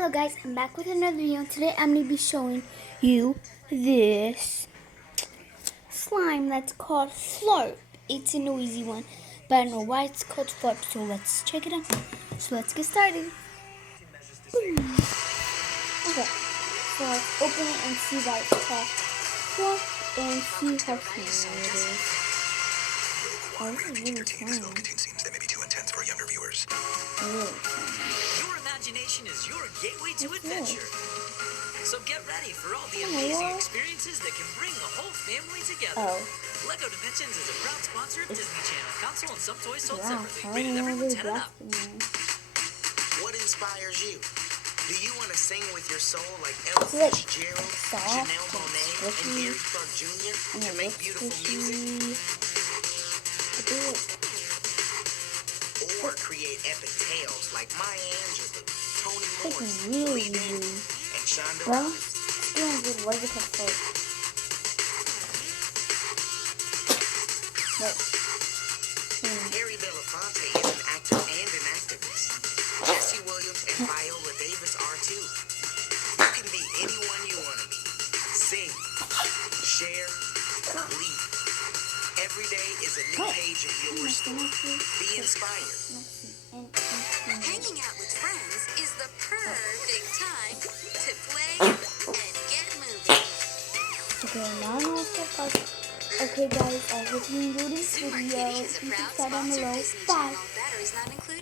Hello guys, I'm back with another video. Today I'm going to be showing you this slime that's called Flurp. It's a noisy one, but I don't know why it's called Flurp, so let's check it out. So let's get started. Boom. Okay, so let's open it and see that it's called Flurp and see how small it is. Oh, this is really slimy. Really Your imagination is your gateway to adventure. So get ready for all the amazing experiences that can bring the whole family together. LEGO Dimensions is a proud sponsor of Disney Channel. Console and some toys sold separately. Rated everyone 10 and up. What inspires you? Do you want to sing with your soul like Ella Fitzgerald, Janelle Monáe, and Gary Clark Jr. to make beautiful music? Or create epic tales like Maya Angelou, Toni Morris, Lee Daniels, and Shonda Rhimes? It's doing good. Why is it called Flurp? Harry Belafonte is an actor and an activist. Jesse Williams and Viola Davis are too. You can be anyone you want to be. Sing, share, lead. Every day is a new page of your story. Be inspired. Hanging out with friends is the perfect time to play and get moving. Okay, now I'm all set up. Okay guys, I hope you enjoyed this video. Super Kitty is a You can proud start down sponsor of below. Disney Bye. Channel. Batteries not included.